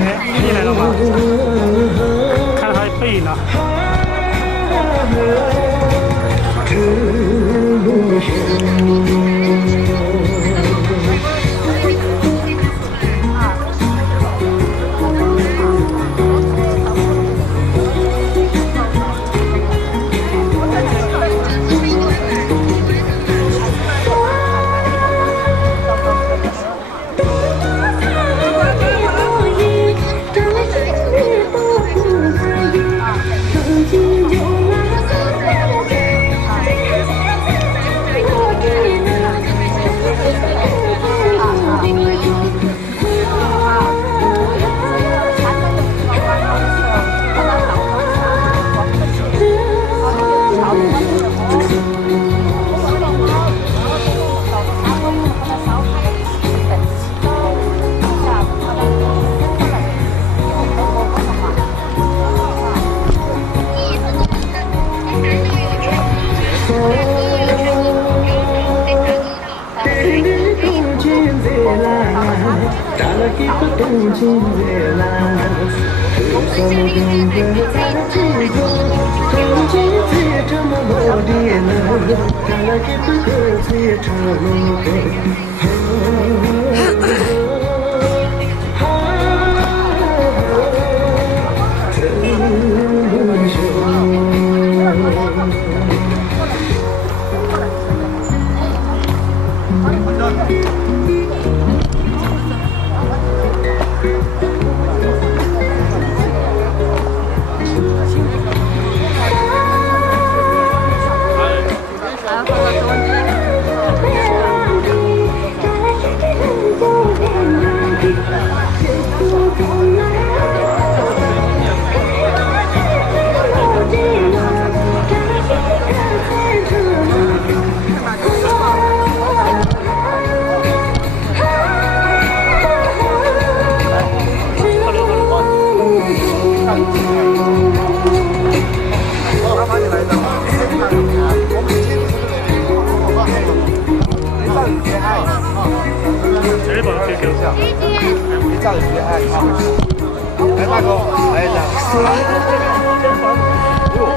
哎，你来了吗？看他的背影呢。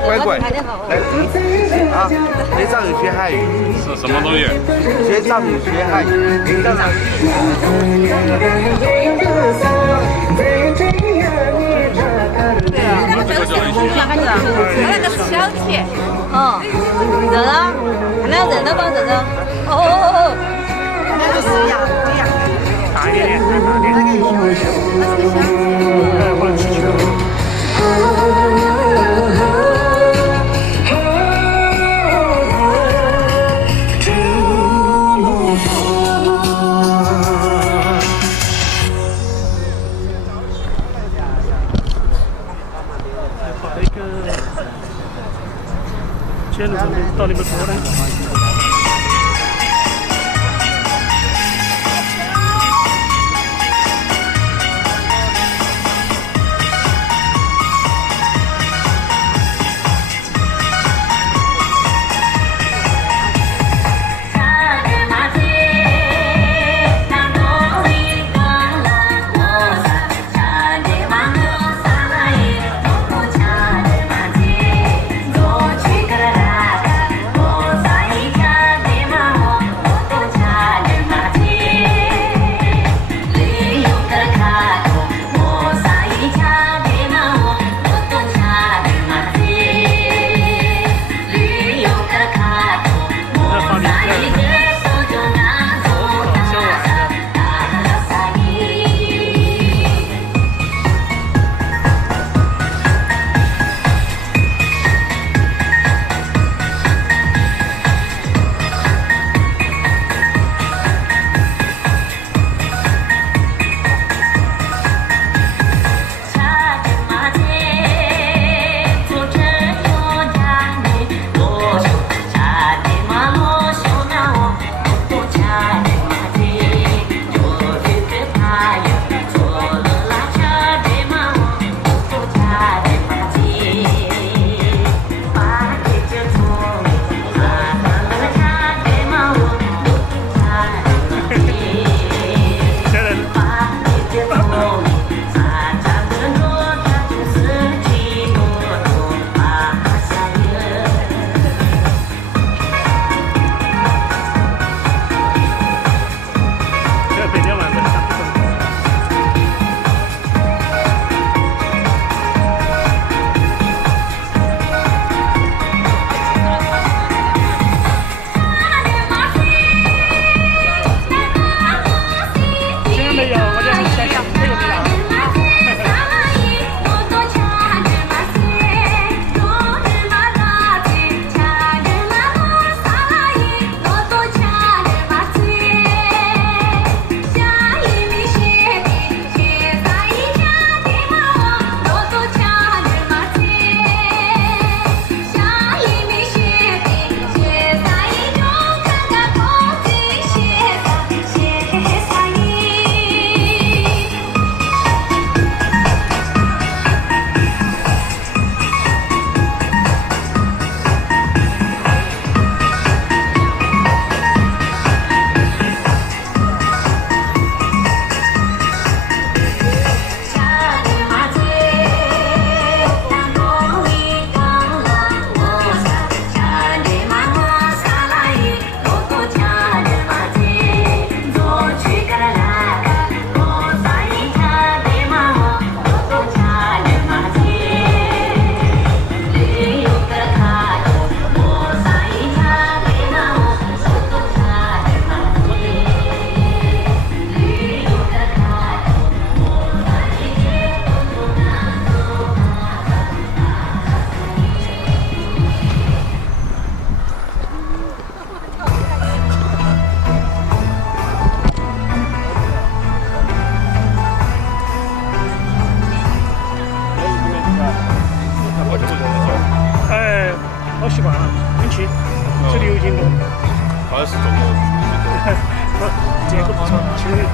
乖乖，来啊！学藏语学汉语是什么东西？学藏语学汉语，那个小铁，热了，看到热了吧？热了，哦，那个是羊，大一点，大一点。那个小铁，那是个小铁。我来吃去。把那个线路到那边过来。我去。这个不错，其实。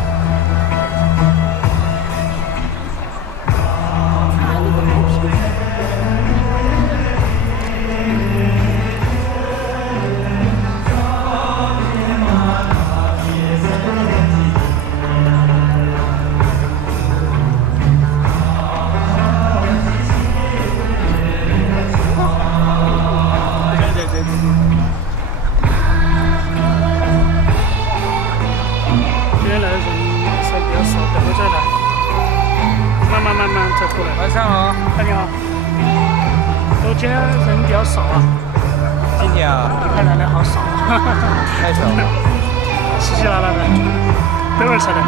慢再过来。晚上好，哎，你好。今天人比较少啊。今天啊，你看来的好少。太少了。稀稀拉拉的，等会儿才来。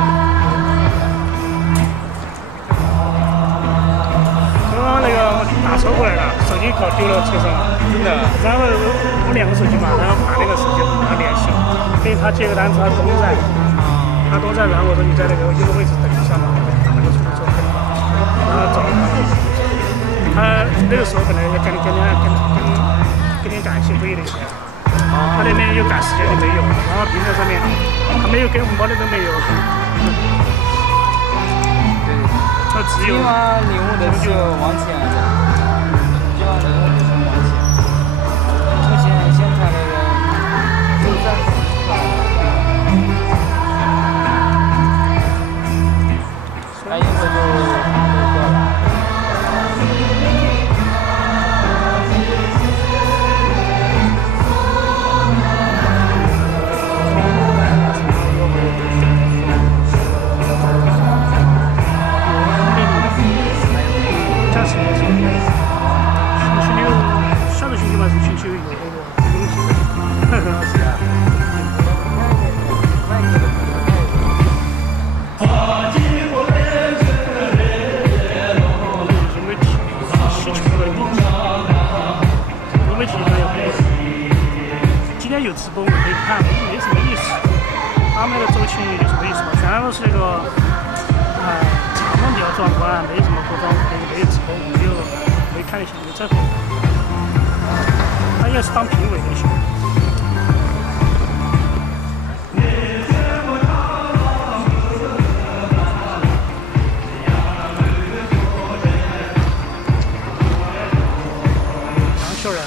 刚刚那个打车回来了，手机搞丢了车上。真的。然后我2个手机嘛，然后把那个手机和他联系，因为他接个单车东站，他东站，然后我说你在那个一个位置等一下嘛，打那个出租车。然后找他那个时候本来要跟你赶一些会的钱，他那边有赶时间的没有，然后平台上面他没有给红包的都没有。对。他只有。今晚领悟的是往前的，今晚领悟的是往前。目前现场的人就在。那一会儿就。有直播我可以看，没什么意思。他们的周期有什么意思吗？全都是那个场面比较壮观，没什么活动，没有直播，我没看一些，没在乎。他应该是当评委的去。杨秀然。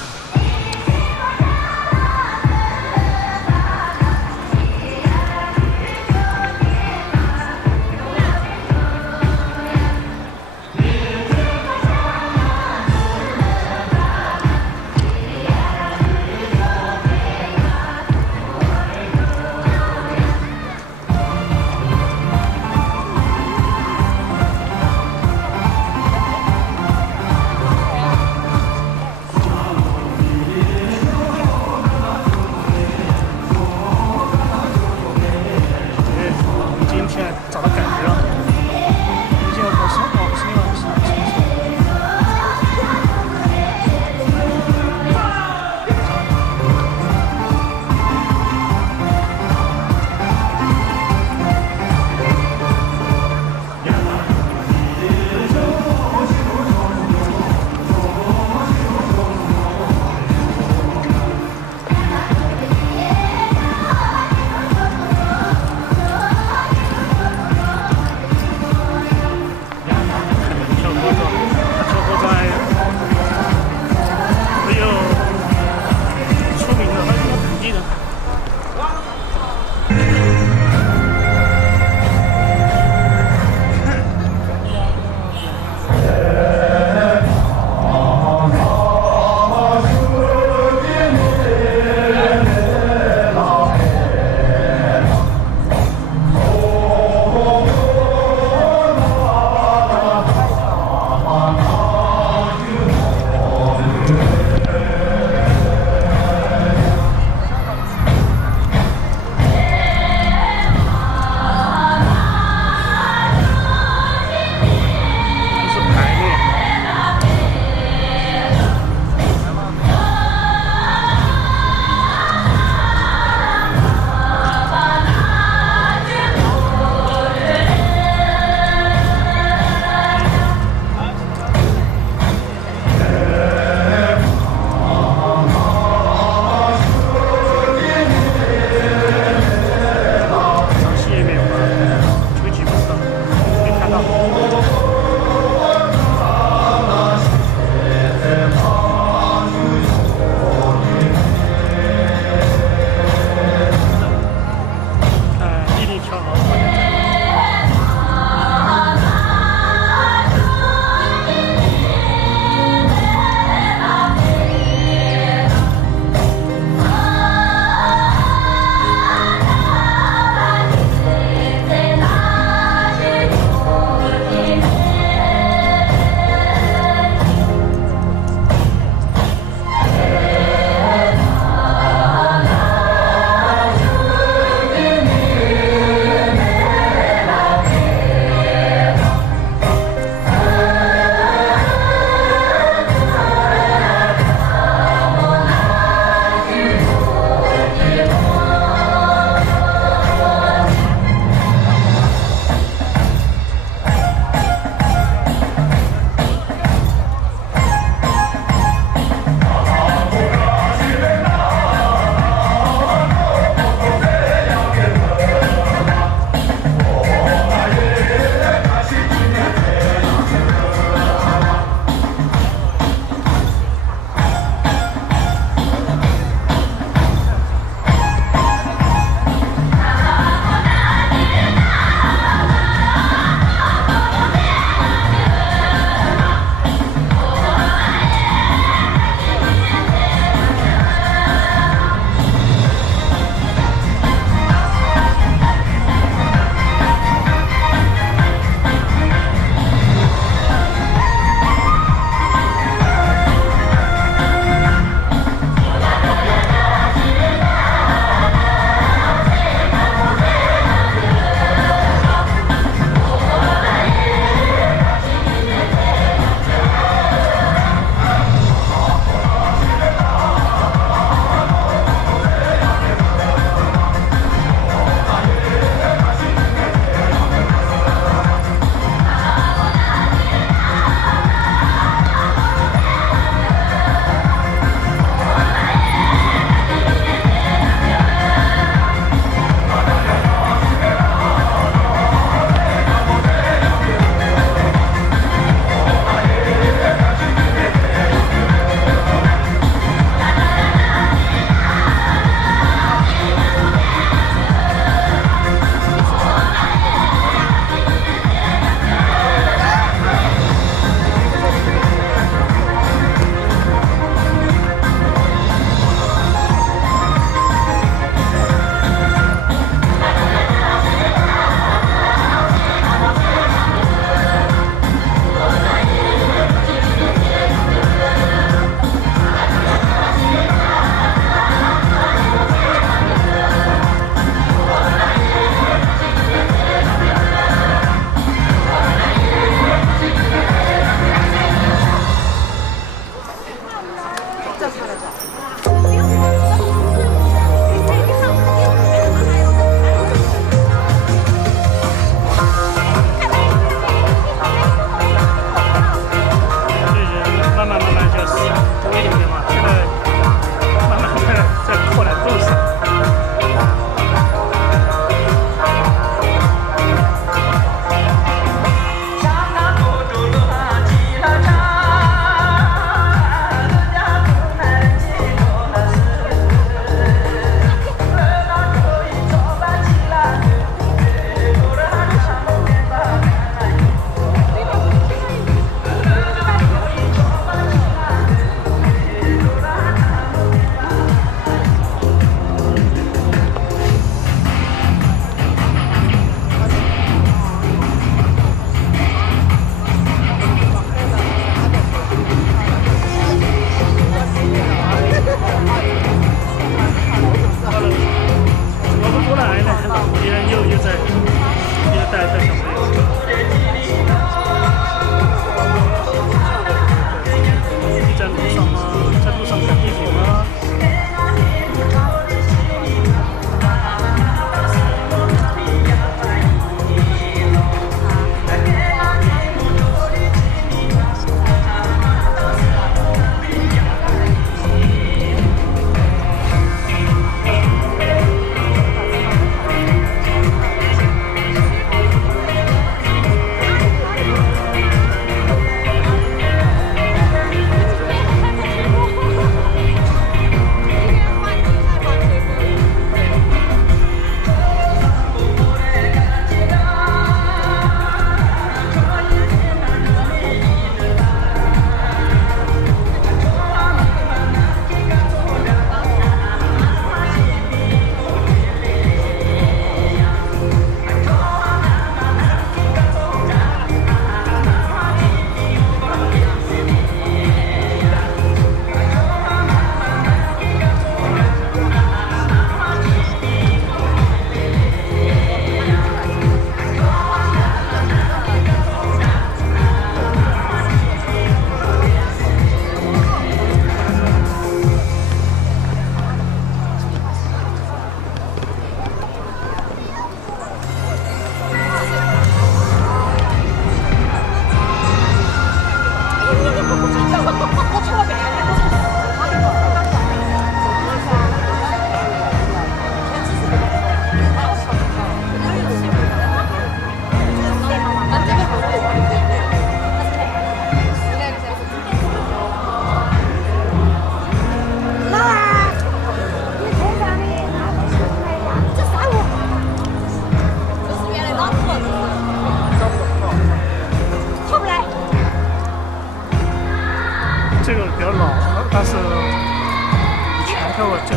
这个比较老，但是以前跳过，就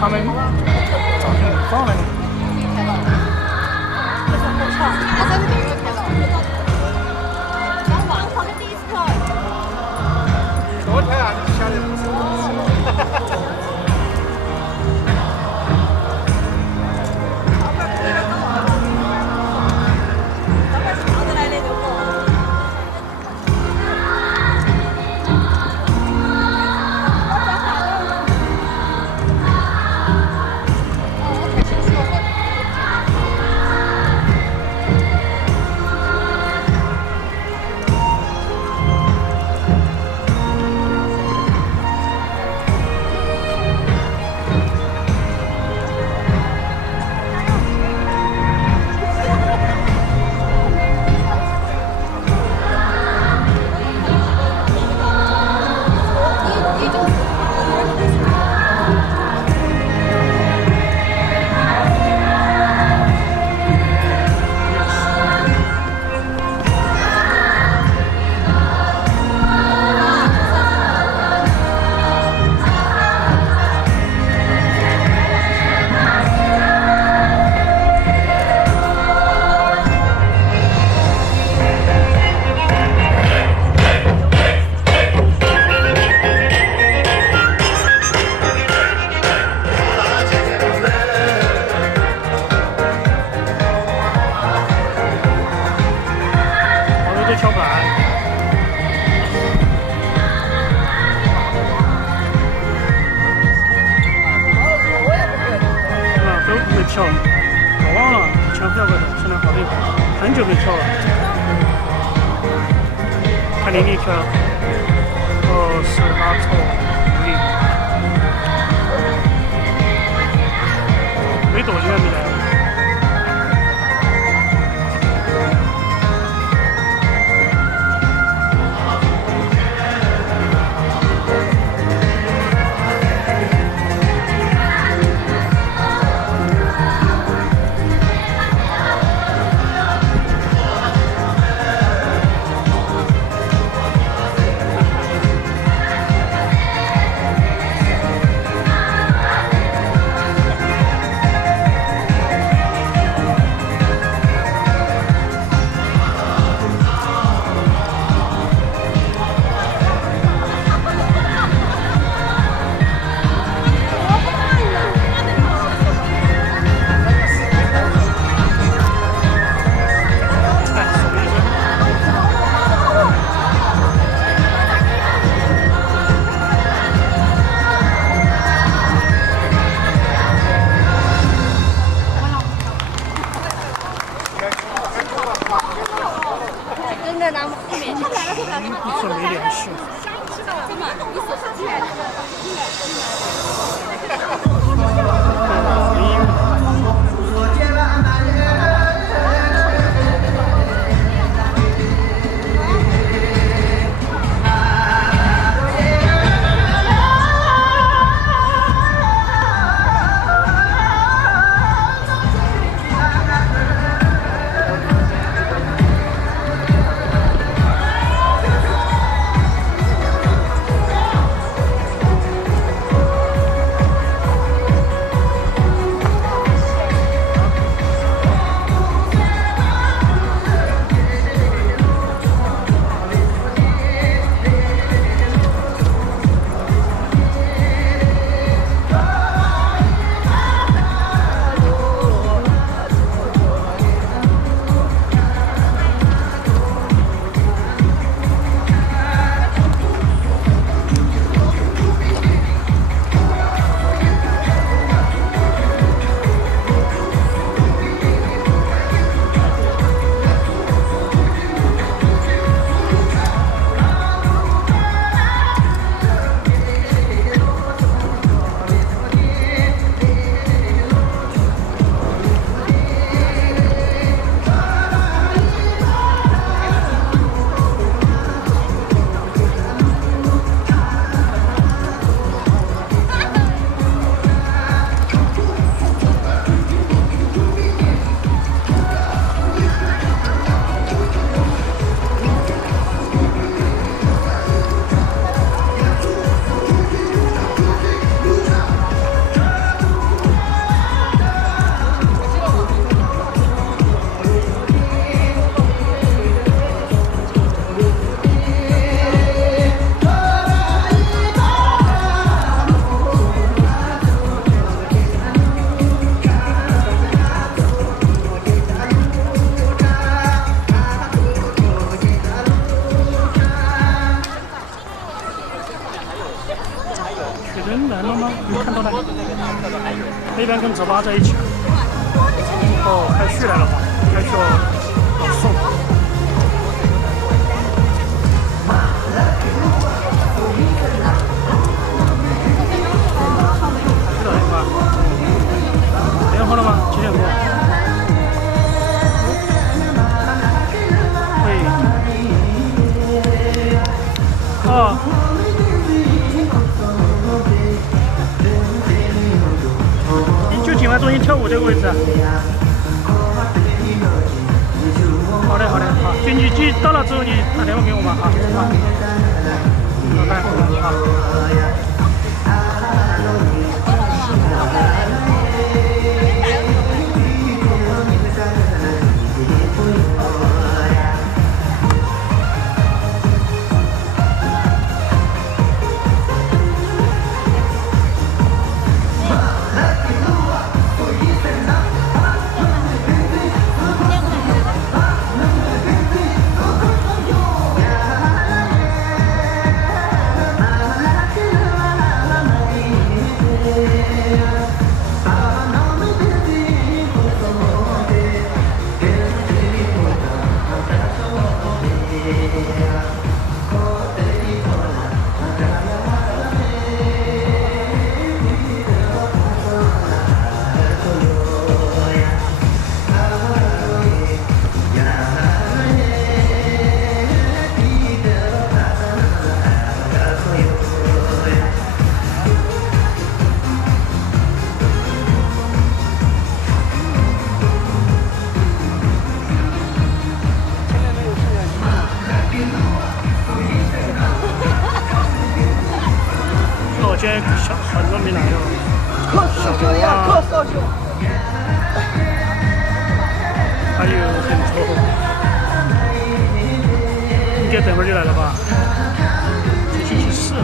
他们早就没放了。多跳啊，你晓得不是？跳板，都不会跳，我忘了以前跳过的，现在好累，很久没跳了。看玲玲跳，是拉错力，没多久没来了。这没联系。看到吗？你看到了？那边跟糍粑在一起。哦，开学来了嘛？开学要送。知道的吗？点好了吗？几点钟？喂。哦。就景安中心跳舞这个位置。好的，好的，好。就你到了之后，你打电话给我嘛，好。拜拜，好。今天很多没来哟，小刘啊，还有很多，应该等会儿就来了吧？星期四。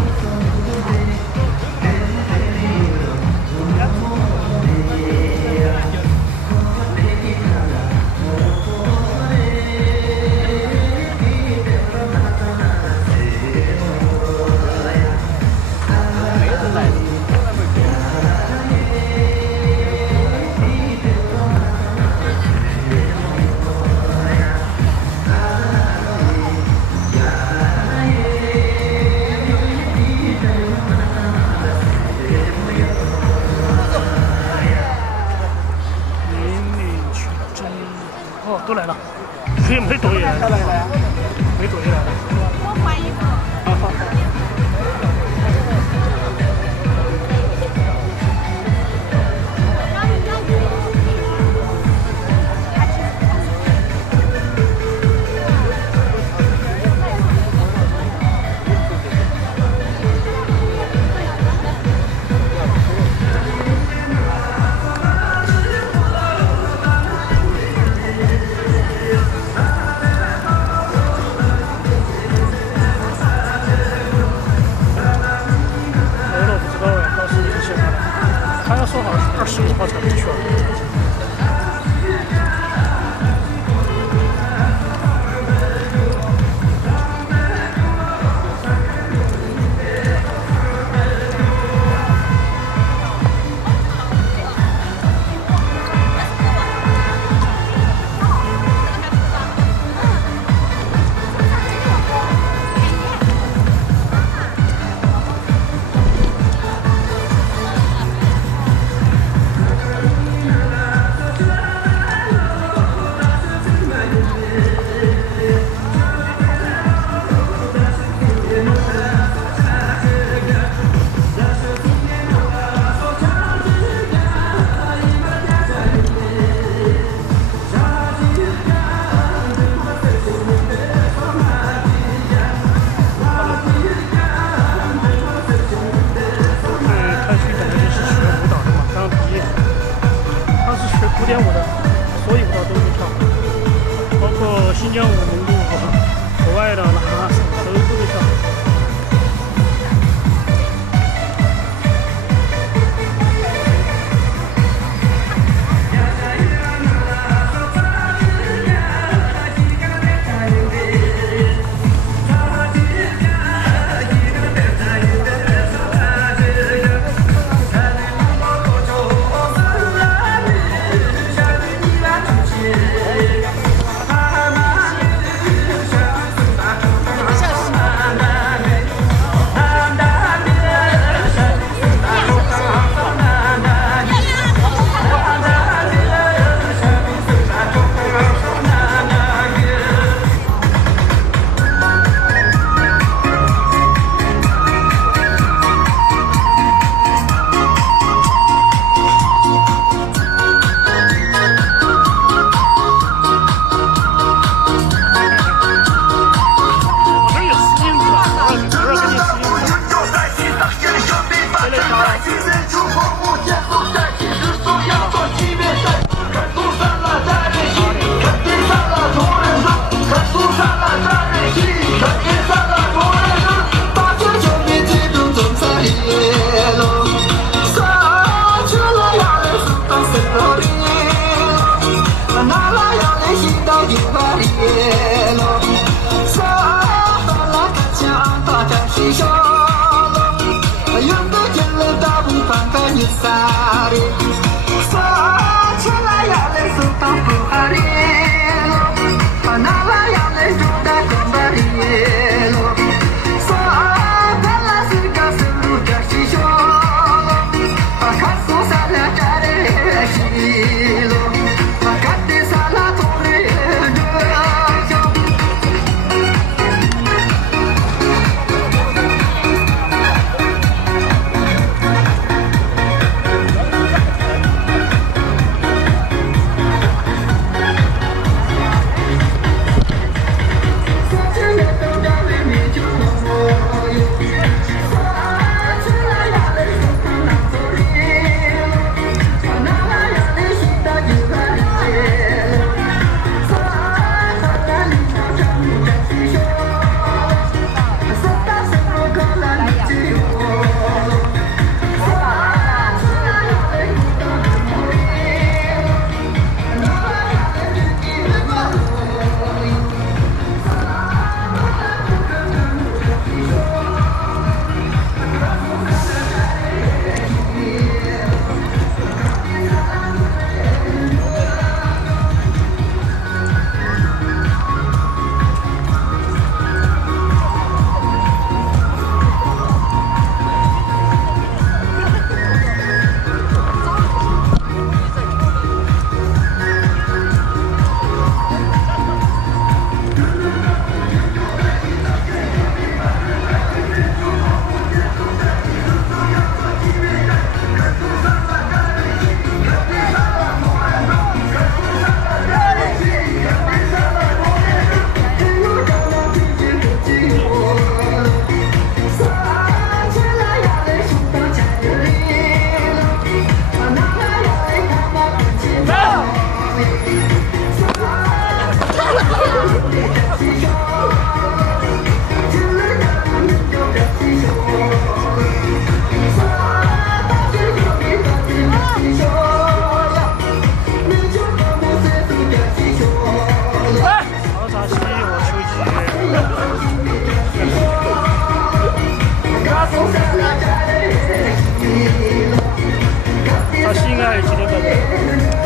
到西安几点半？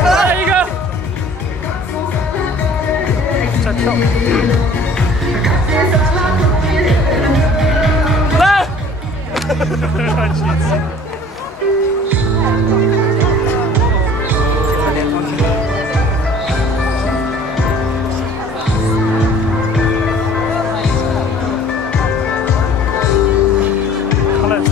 来一个，再跳。来！康来村。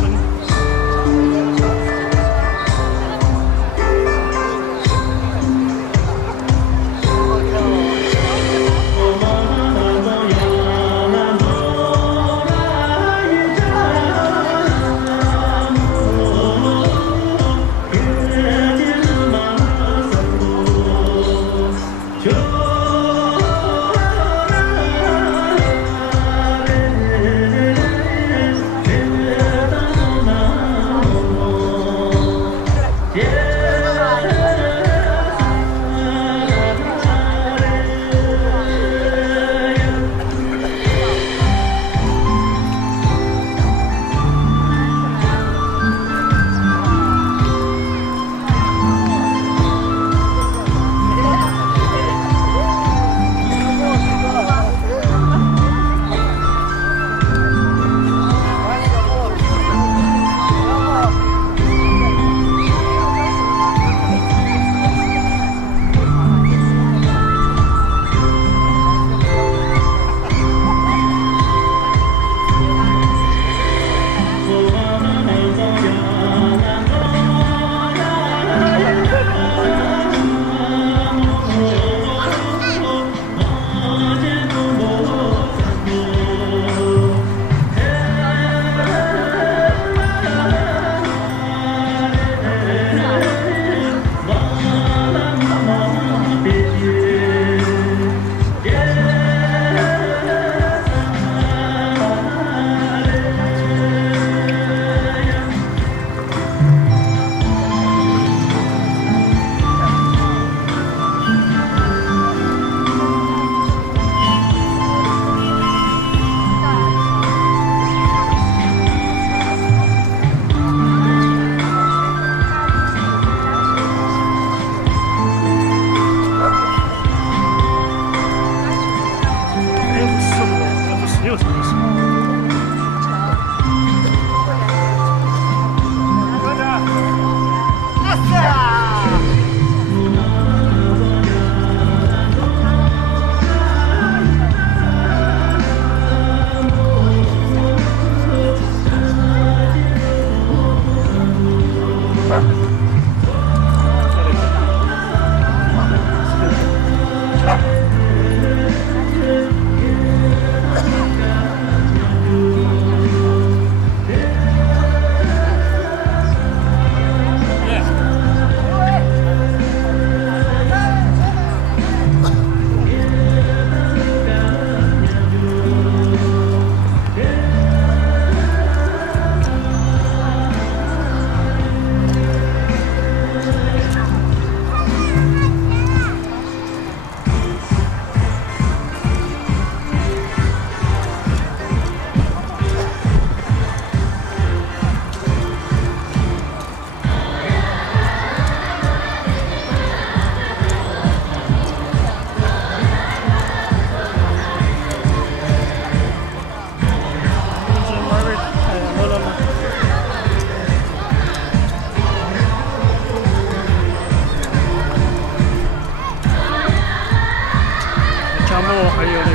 还有那个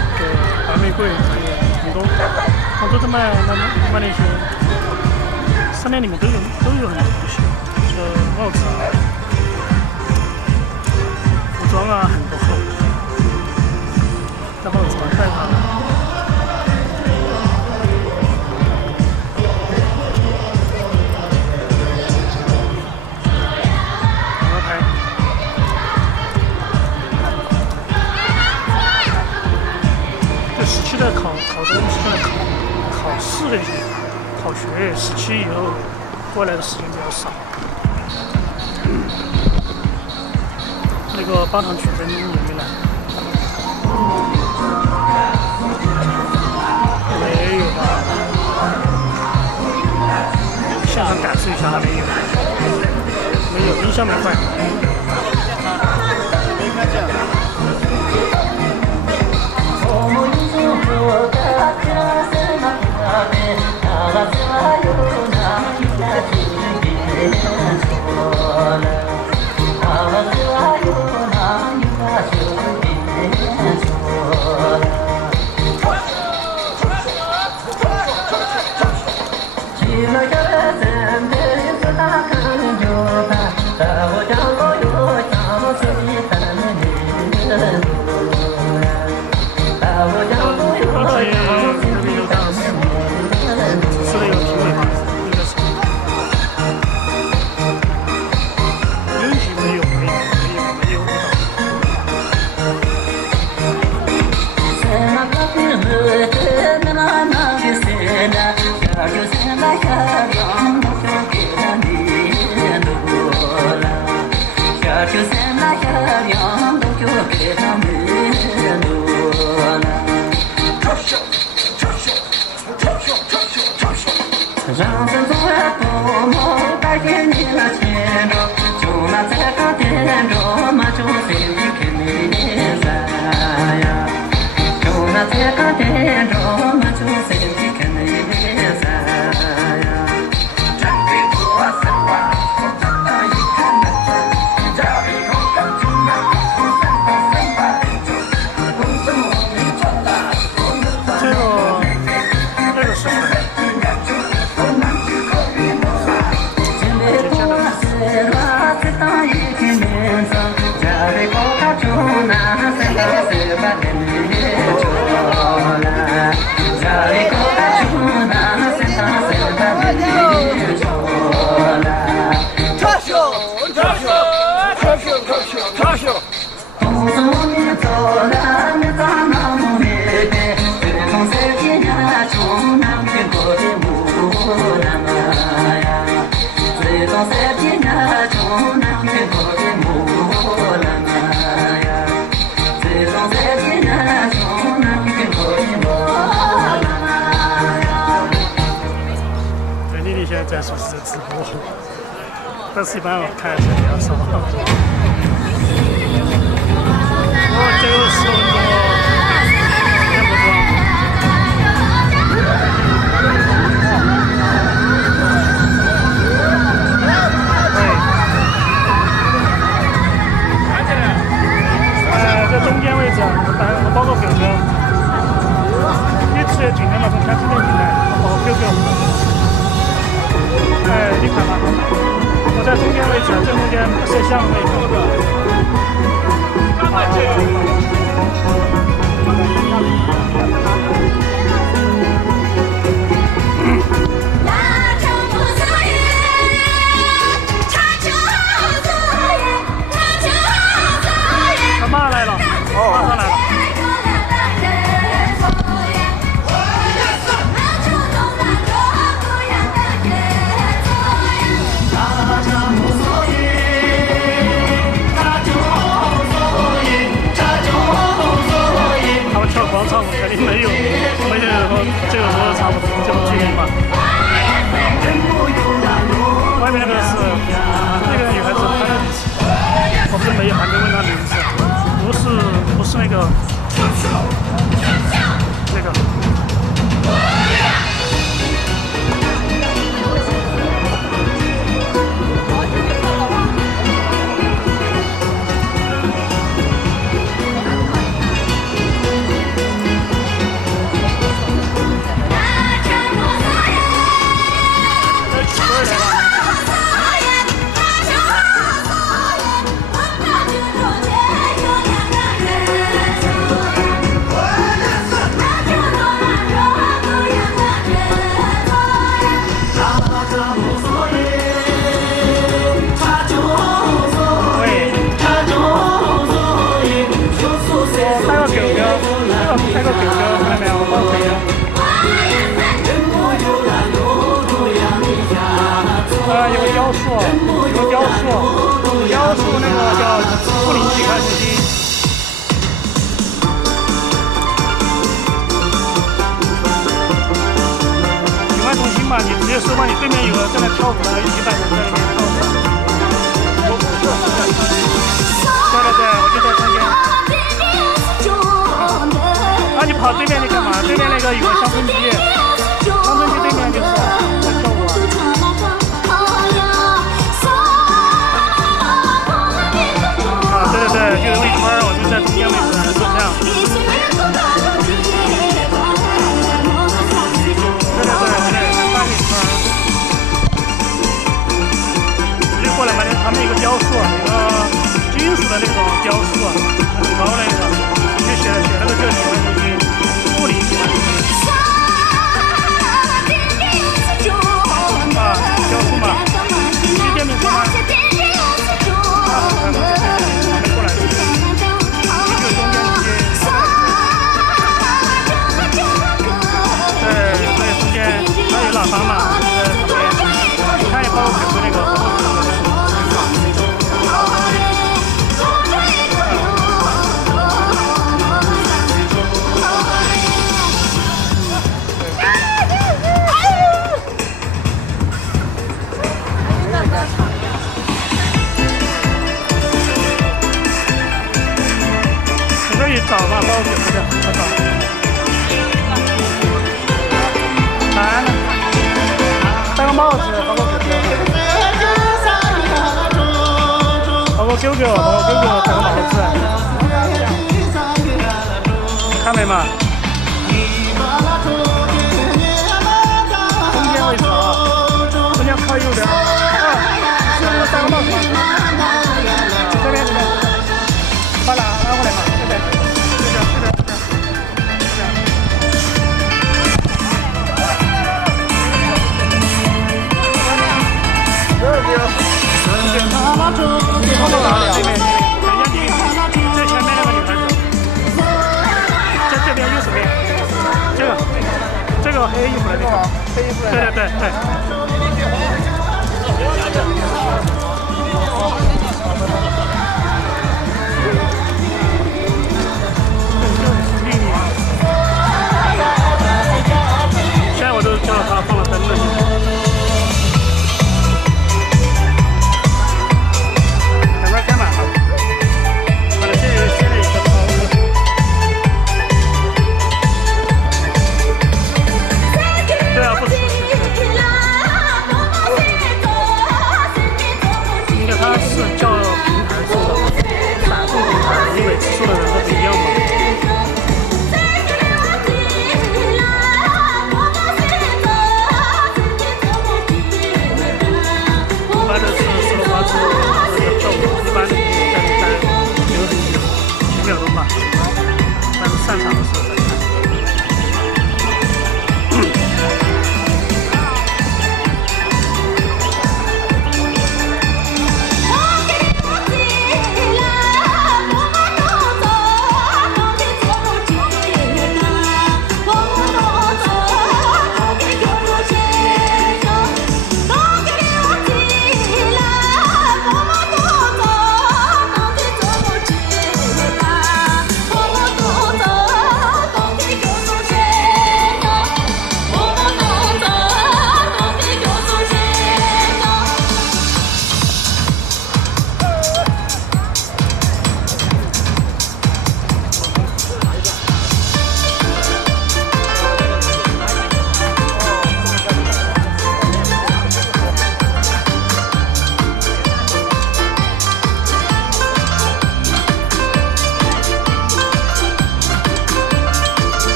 白玫瑰，还有很多，好多都卖那些商店里面都有很多东西，帽子啊、服装啊，很多好。戴帽子啊，戴它。17的考试那些考学，17以后过来的时间比较少。那个帮堂取分也没来，因为大没有，没有，音响没坏。在说是直播，但是一般我看是比较少。我这个10分钟，也不多。在中间位置，我包括狗狗，一次也进来嘛，从开始就进来，包括狗狗。你看吧，我在中间位置，正中间摄像位置。他马上来了，马上来了。广场肯定没有这个说的差不多这种距离吧。外面那个是那个女孩子，我是没还没问她名字，不是那个。开个狗狗，看到没有？我帮狗狗。有个雕塑，那个叫富林体看中心。喜欢中心嘛，你直接手往你对面有个在那跳舞的100人在那边跳舞。对对对，我就在中间。啊，你跑对面你干嘛？对面那个有个乡村鸡，乡村鸡对面就是在跳舞啊。啊，对对对，就有一圈我就在中间位置，就这样。对对对，转一圈。你就过来嘛，他们有个雕塑，有个金属的那种雕塑，很高那个，就写那个叫什么东西，物理什么东西。啊，雕塑嘛，去电瓶车吗？啊，看到还没过来，就中间去。对，中间还有喇叭嘛，在旁边。你看也包括很多那个。找吧，把我给他的，我找。来呢，戴个帽子，把我给他。把我给戴个帽子。看没嘛？中间位置啊，中间靠右边。是戴个帽子吗？这边。把拿过来嘛，这边。最前面那个女孩子，在这边右手边，这个黑衣服的地方，对对对对。现在我都叫他放了灯了。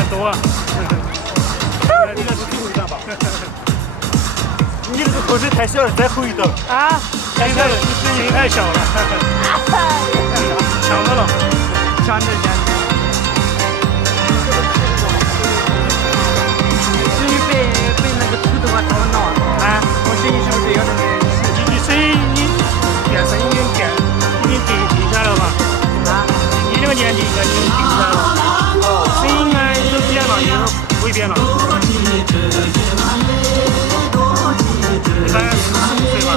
点多啊。应该是最后一段吧。你这个口水太小了，再吼一道。啊，声音太小了，抢着了，抢着抢着。声音被那个秃头发吵闹啊！我声音是不是有点？你声音变声音已经定下来了吧？啊？你那个年纪应该已经定下来了。声音应该有变了，有不会变了。大概45岁吧。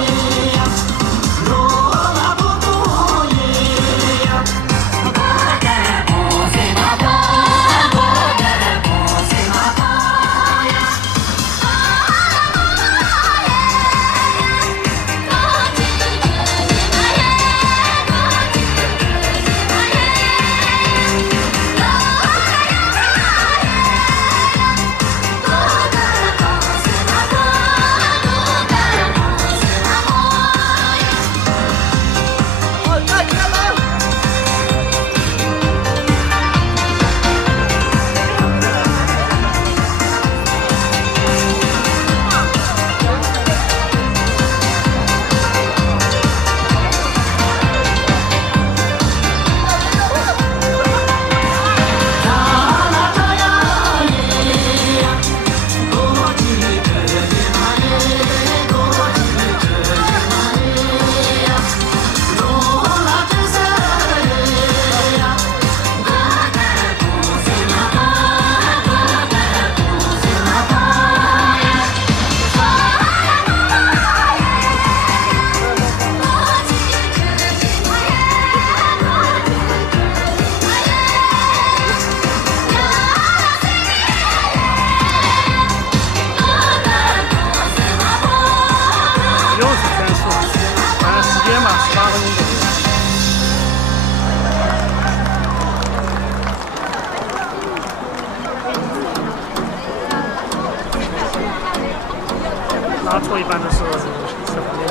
拿错一般的是边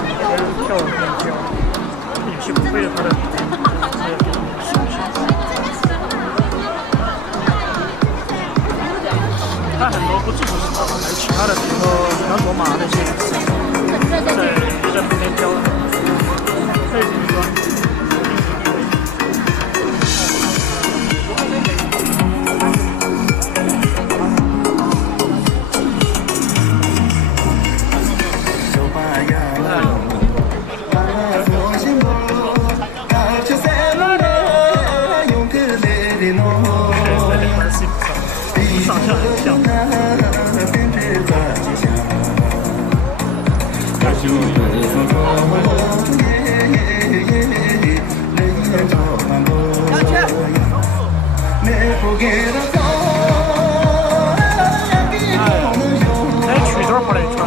跳边跳，有些不会的他的这个熟悉。他很多不只是他，还有其他的，比如说像罗马那些也在旁边跳的，这是一个。长相很像。哎，曲轴跑了一圈，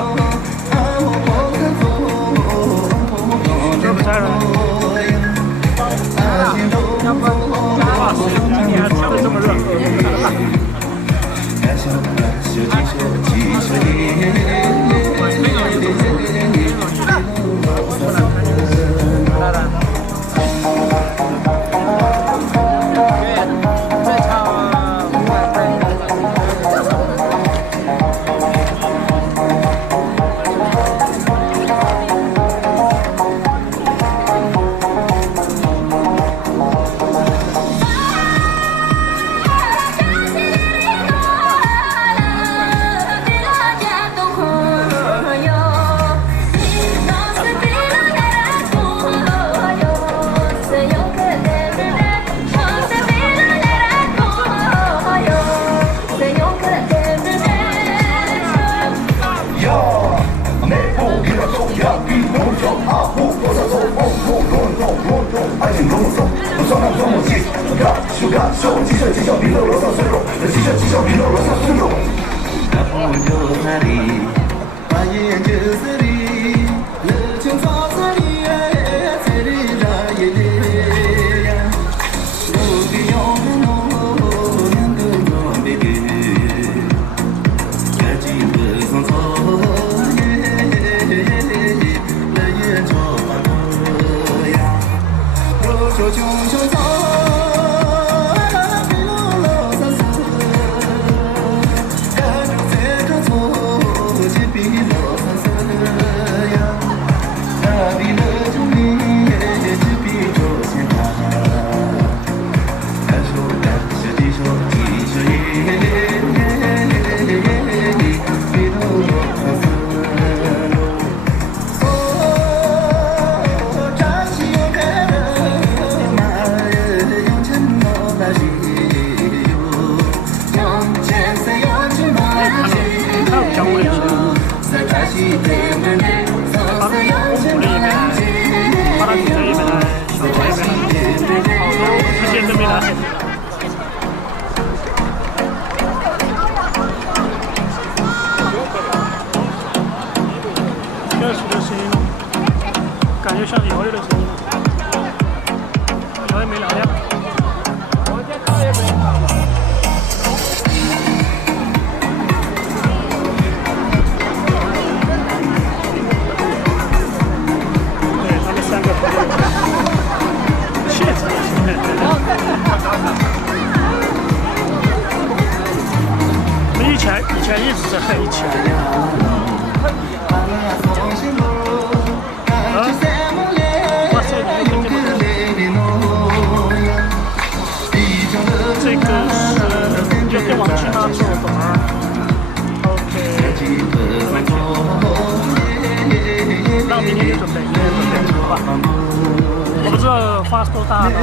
这不在了。哇，今天还跳得这么热。前一直在黑钱。哇塞，你们这个这个是有点往去哪走的吗 ？OK， 没问题。那明天就准备，好吧？我不知道发多大的。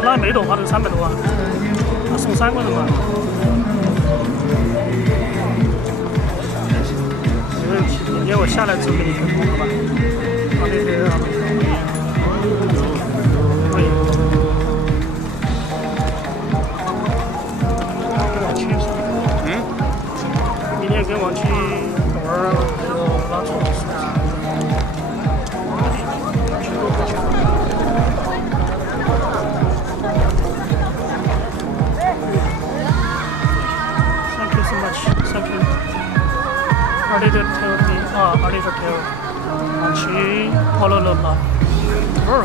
那没多花成300多万，送3个人嘛。没问题，明天我下来之后给你分红，好吧？好的，好的。可以。跟我去是吧？明天跟我去等会儿拉错是吧？阿里的条的啊，阿里的条，去跑了嘛？不是。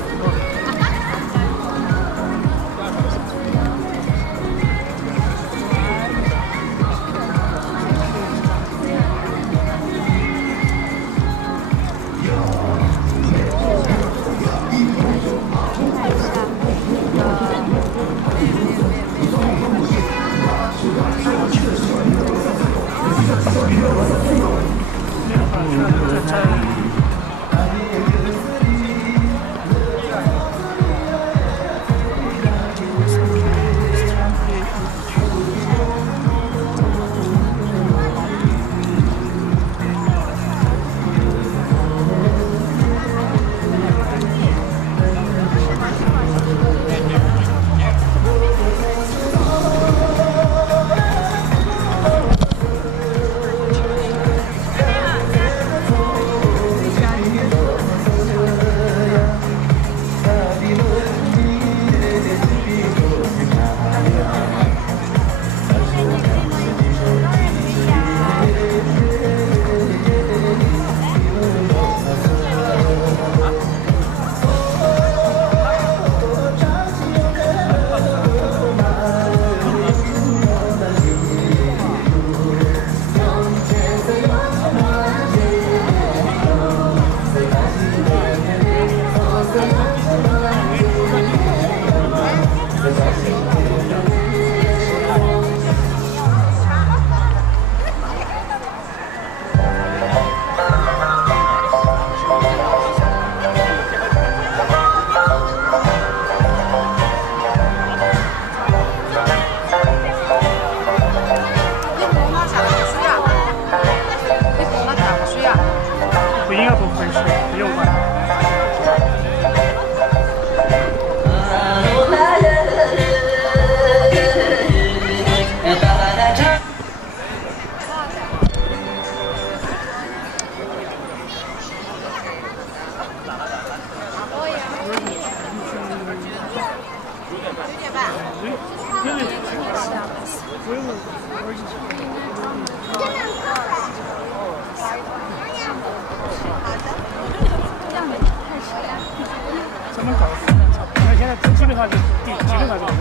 咱们搞得差不多，那现在基本上就我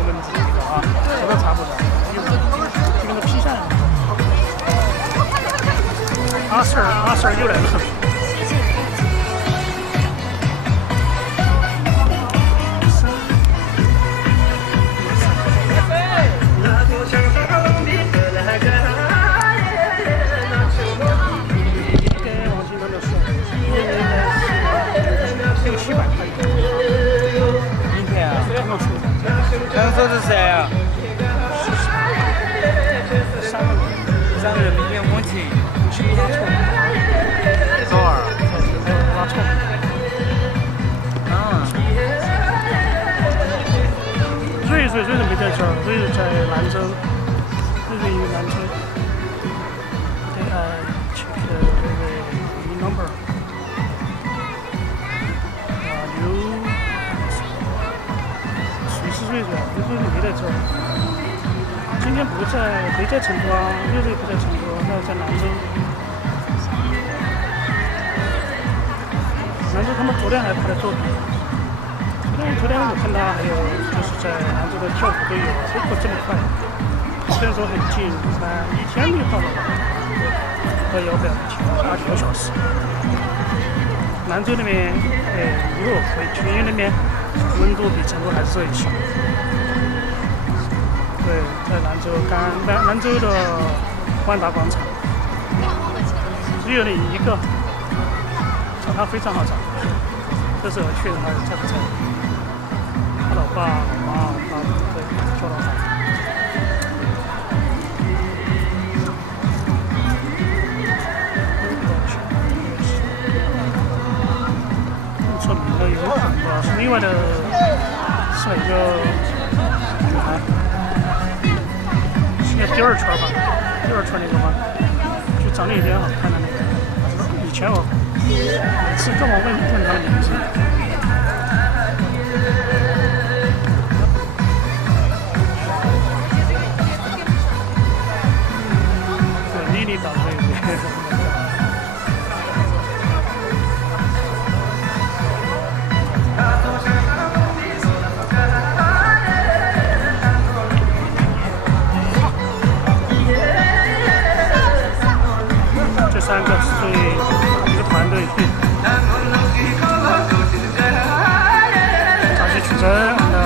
们自己的啊，什么都查不着，就跟个批下来。阿 Sir 又来了。想说是谁啊？3个人明天我请，去拉错，周二，拉错。啊。瑞是没在这儿，瑞是在兰州，瑞于兰州。check the number。瑞没在这儿，今天没在成都啊，瑞不在成都，那在兰州。兰州他们昨天还拍了作品，昨天我看他还有就是在兰州的跳舞都有，都不这么快，虽然说很近，但一天没到了，要不要8、9个小时？兰州那边，如果回群英那边，温度比成都还是热一些。对，在兰州兰州的万达广场，只有那一个，它非常好找。这次我去的话，在不在？他老爸、老妈、他对做老板。更出名的有是另外的，是一个女孩，是个第二圈吧，第二圈那个吗？就长得有点好看的那个。以前我每次跟我问他的名字。丽丽岛对不对？这3个是一个团队，张继曲真林丽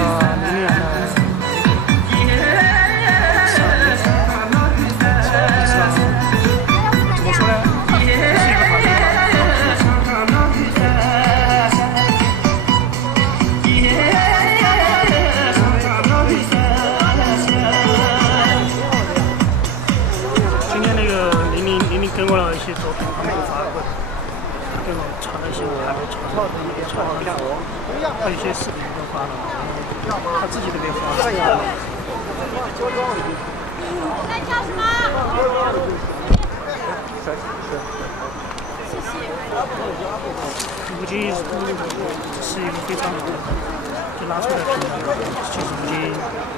怎么说呢？这是一个团队吧。今天那个玲玲跟我了一些作品，他没有发过，跟我传了一些，我还没传到的那个传了，还有一些视频都发了，他自己都没发。那叫什么？吴京是一个非常好的，就拿出来评价，其实吴京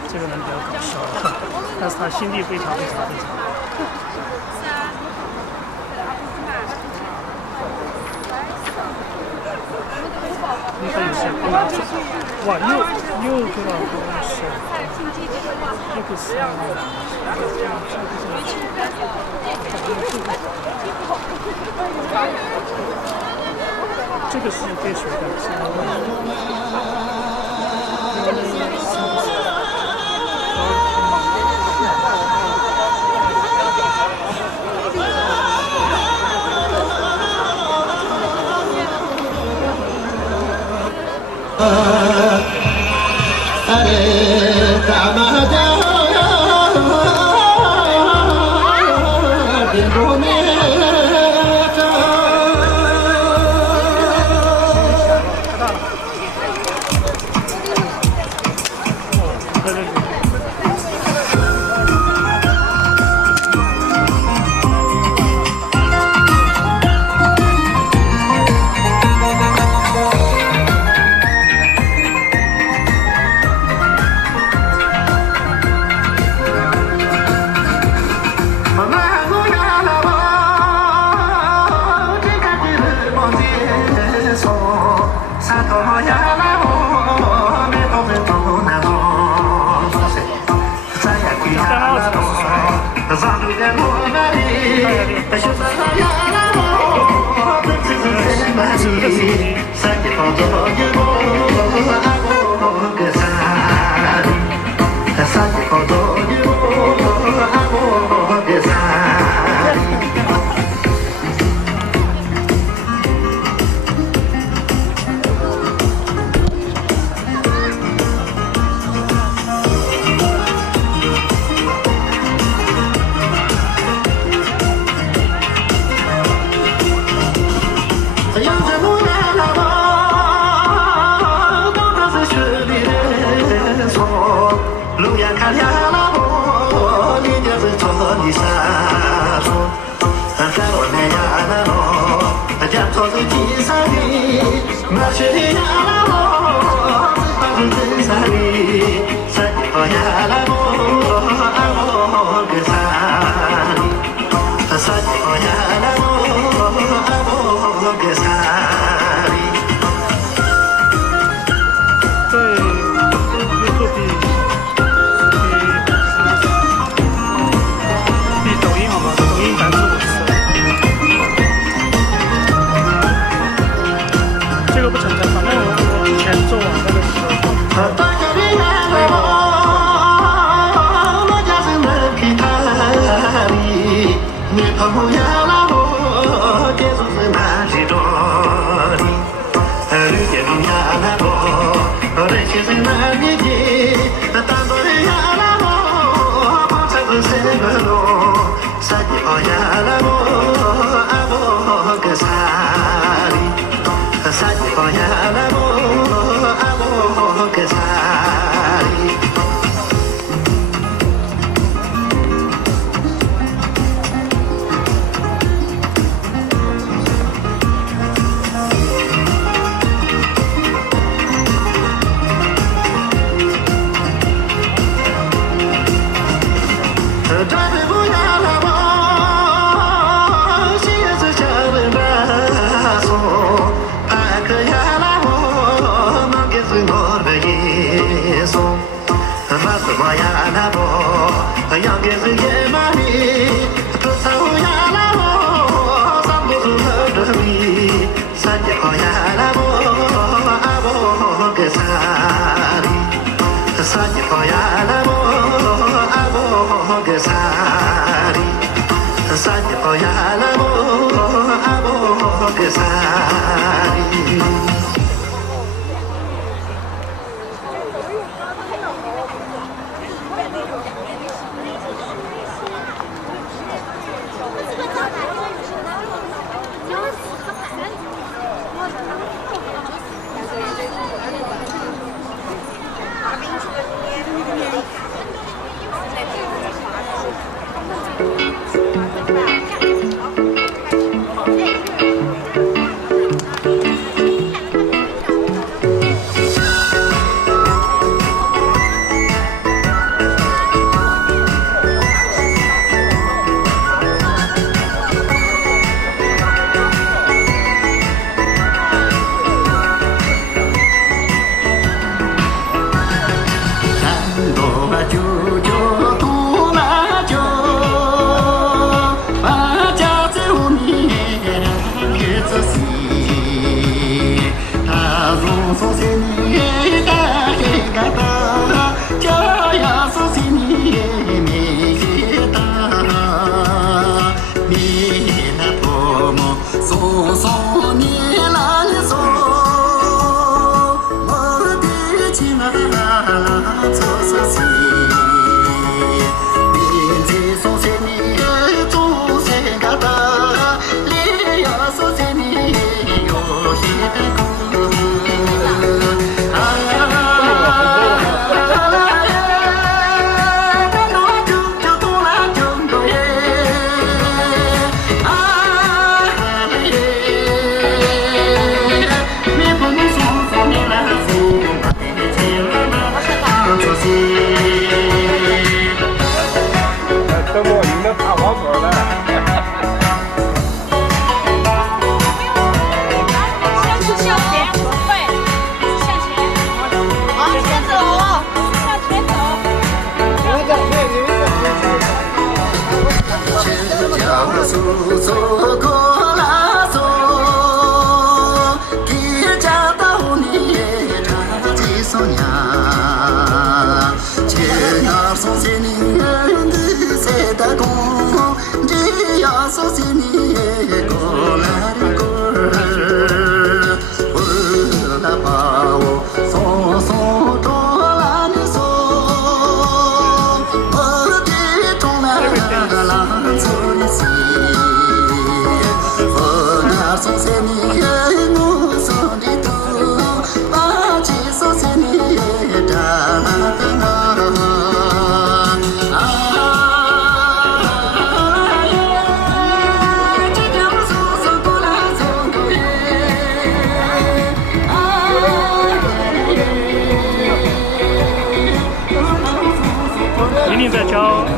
这个人比较搞笑，但是他心地非常非常非常好。你看有些跟他说，哇，又跟老公说，又不是啊，这个是给谁的？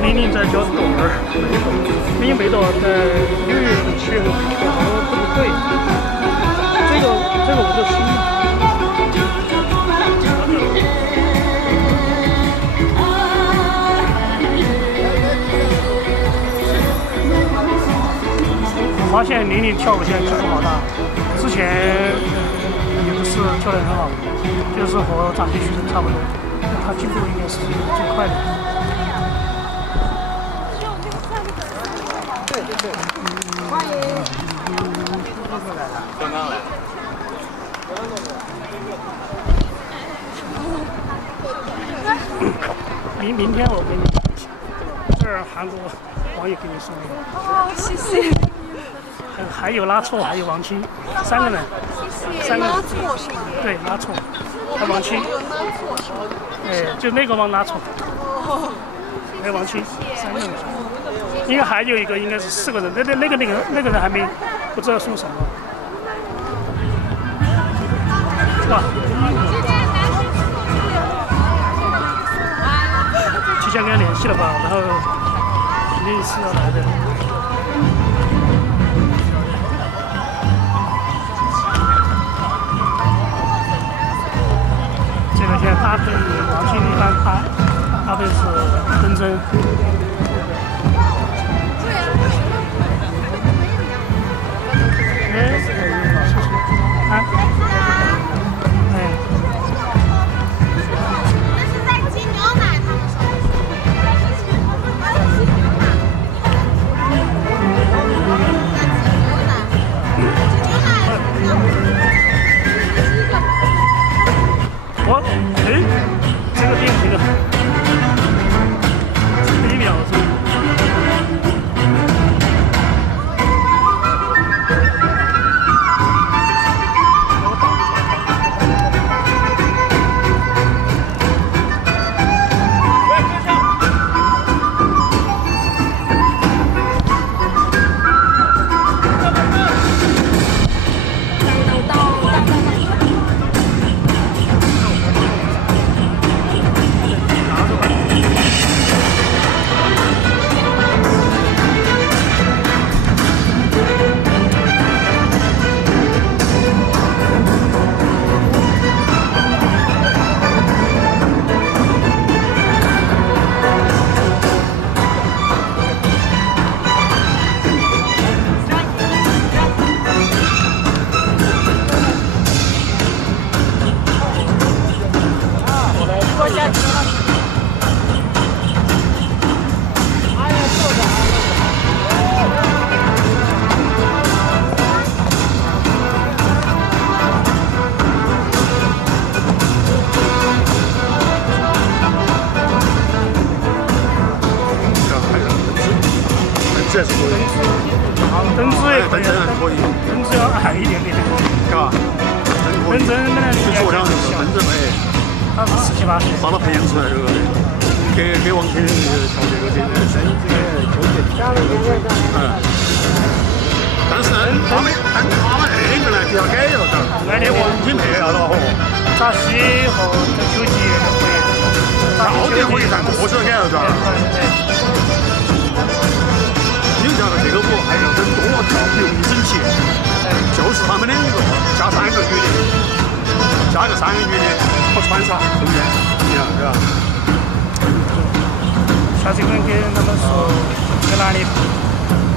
林林在教豆儿，林北豆在6月份、7月份不会，这个我就熟。我发现林林跳舞现在进步好大，之前也不是跳得很好，就是和长期学生差不多，他进步应该是最快的。刚刚来。明天我给你，这儿韩国网友给你送的。哦，谢谢。还有拉错，还有王青，3个人，3个人。拉错是吗？对，拉错，还有王青。拉错是吗？哎，就那个王拉错。哦。还有王青，3个人。应该还有一个，应该是4个人。那个人还没不知道送什么。哇！提前跟他联系了吧，然后肯定是要来的。这个现在搭配王青一般搭配是真真。哎，哎。我哎，这个电瓶的1秒钟。这是可以，灯枝也可以，可以，灯枝要矮一点点，是吧？灯针本来就做两个灯针哎，它是17、18岁，把它培养出来这个，给王天调这个这个声音这个，但是他们那个呢比较改了，那的王天配了嚯，扎西和秋季可以，高点可以，但个子改了，是吧？你像这个舞还要整多了跳，不容易整齐，就是他们2个加3个女的，加个3个女的，好穿插中间，一样是吧？下次可能给他们说，在哪里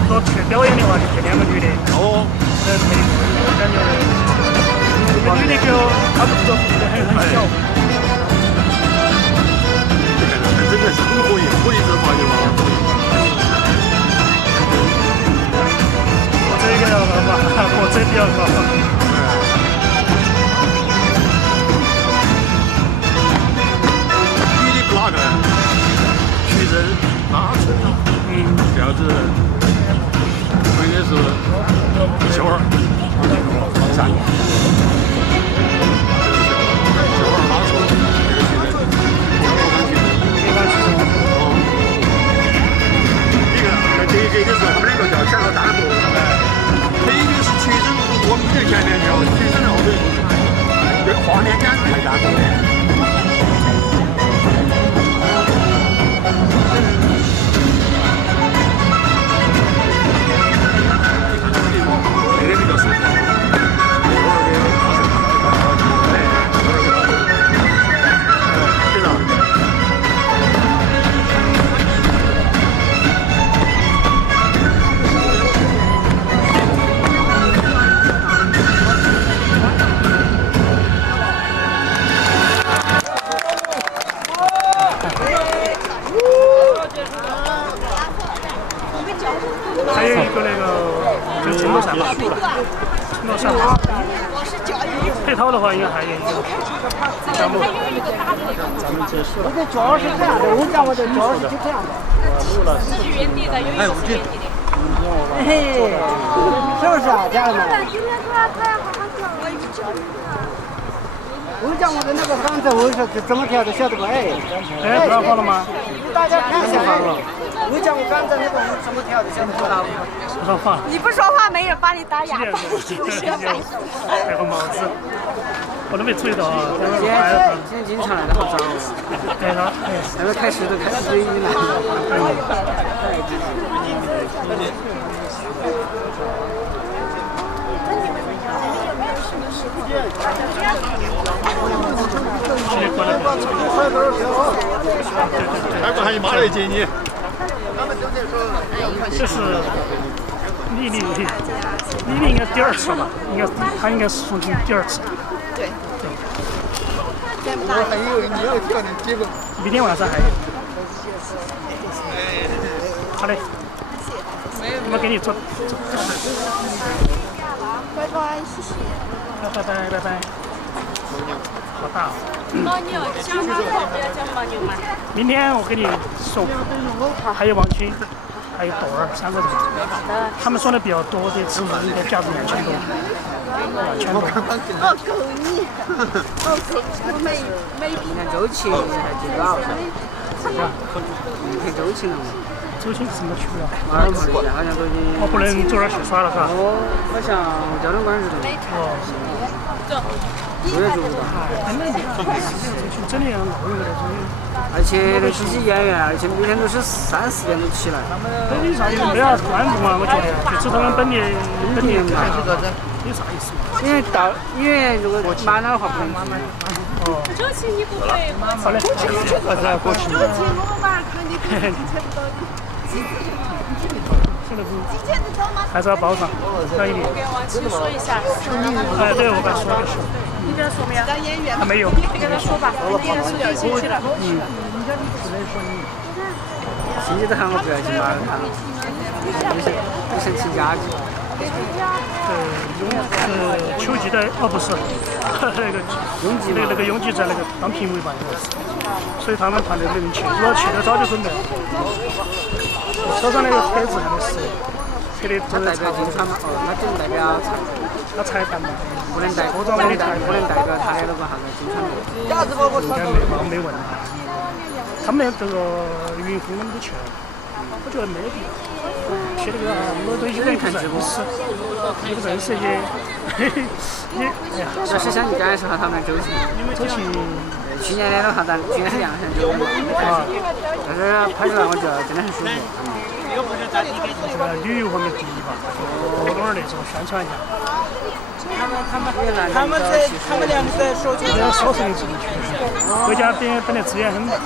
多去表演的话，就配2个女的。哦，可以，我感觉这个女的就她不做很小。就看这整个是很可以，可以这话就嘛。这个要高吧，我这比较高。女的不哪个？徐峥、拉扯，这样子，我应该是秀儿，3个，秀儿拉扯，这个徐峥，徐峥，那个就成都赛马，成都赛马。配套的话应该还有一个项目。我这脚是这样的，我讲我的脚是这样的。这是原地的，有一个是原地的。嘿，是不是啊，家人们？我讲我的那个杆子，我说怎么跳的，晓得不？哎，不让放了吗？大家看一下，我讲我杆子那个我怎么跳的，晓得不？不让放。你不说话，没人把你打哑巴。戴个帽子，我都没注意到啊。今天经常来的好早。对了，那个开始都开始水了。待会儿喊你妈来接你。这是丽丽应该第二次吧？她应该是重庆第二次。对。我还有你要跳的结果。明天晚上还有。好嘞。我们给你做。拜拜，谢谢。拜拜。好大哦。牦牛，讲马口，不要讲牦牛嘛。明天我给你送，还有王青，还有豆儿3个人。他们说的比较多的植物应该价值2000多。2000多。我够你，我没。今天周期还记得啊？明天周期了嘛？周青什么去了？马上跑的，好像都已经。我不能走那儿去耍了，嘎。哦，好像交通管制的。走。我也做不到。真的要闹一个那种。而且那些演员，而且每天都是3、4点钟起来。有啥意思？没啥观众啊，我觉得，就是他们本地嘛，有啥意思？因为如果满了的话不能去。哦。周期你不会。好嘞。过去。周期我晚看你可能猜不到的。现在不，还是要报上，那一点。我跟王青说一下。哎，对，我跟他说的是。你跟他说没有？当演员。还没有。你跟他说吧，我今天是要进去了。亲戚都喊我不要去马尔他，有些请假去。秋季的不是，那个拥挤在那个当评委吧，应该是，所以他们团队没人去，如果去的早就准备了。手上那个车子还没死，车的他代表金川嘛？哦，那只能代表他裁判嘛，不能代表他的那个啥子金川的。应该没问题。他们这个云峰我们都去了，我觉得没必要。去那个我都已经不认识，也不认识也，主要是想去感受下他们周期。去年的话，去年是2天周嘛，但是拍出来我觉得真的很舒服。旅游方面第一吧，多点那种宣传一下。他们两个在说这个少数民族去，国家本来资源很密度。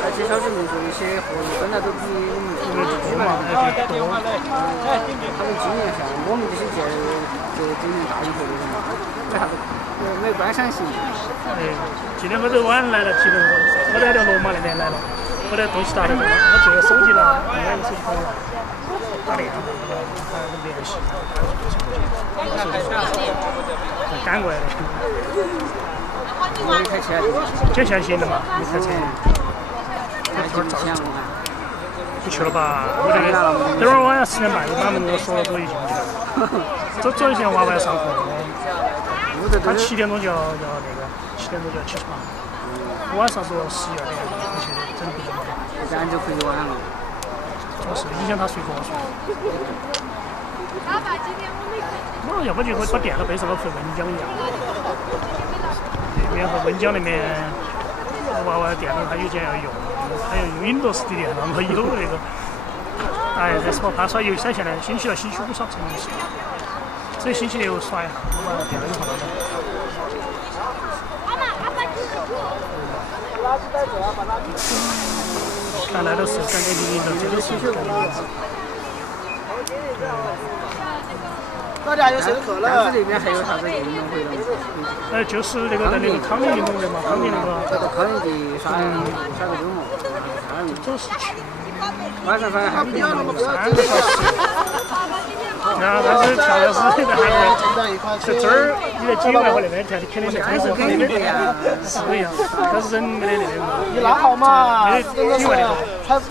而且少数民族一些活动本来都比我们多嘛，多。他们今年像我们这些就今年大一活动嘛，没啥子没观赏性。今天我都晚来了，我在罗马那边来了，我的东西打的，我这个手机了，另外一个手机给我打电话，还有联系，赶过来的。没开车，这下行了嘛？没开车。不去了吧？我这个等会儿晚上10点半，把门给我锁了，我就进去了。走以前娃娃要上课，他7点钟就要那个，7点钟就要起床。晚上说11、2点回去整不嘛。这样就回去晚了。主要是影响他睡觉睡。爸爸，今天我没看。我要不就把电脑背上，我回温江一样。那边和温江那边娃娃电脑他有钱要用。还要用Windows 的电脑，我有那个，但是我怕耍游戏，现在星期4、星期5耍不成游戏，所以星期6耍一下，我把电脑就放到那。看来都是感觉你的这个是干啥子？大家有谁课了？但是那边还有啥子运动会了？就是那个在那个康宁运动会嘛，康宁那个。在康宁地耍个周末。都是去。晚上反正还可以。 3个小时。然后但是调料师在韩国，是这儿你在境外和那边调，你肯定是真是那边是不一样，但是人没得那个嘛。你拉好嘛，没得境外那个。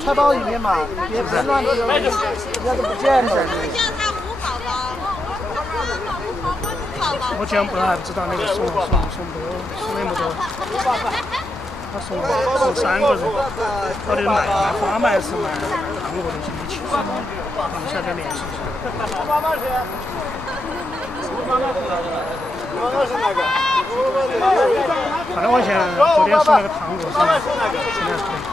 揣包一点嘛，别乱丢，人家都不捡的。我讲不还不知道那个送不多，送那么多。他送3个人，到底卖花卖还是卖糖果那些一起，一下再联系一下。反正我现在昨天送那个糖果是现在可以。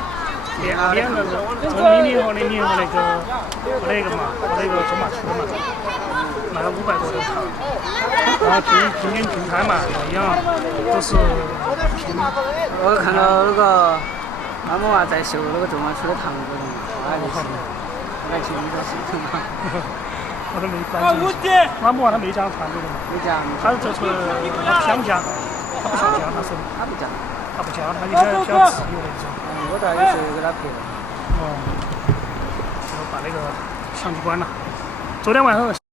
2个人，从米和那米和那个嘛，和那个中马出的嘛，卖了500多的糖，然后平均平摊嘛一样，都是平。我看到那个妈妈在秀那个中马出的糖果，那就是来听这事情嘛。我都没关注。马木他没加团队的嘛？没加。他就是他不想加，他不想加，他说他不加。他不加，他就比较自由那种。我这也是给他配的。哦，就把那个相机关了。昨天晚上。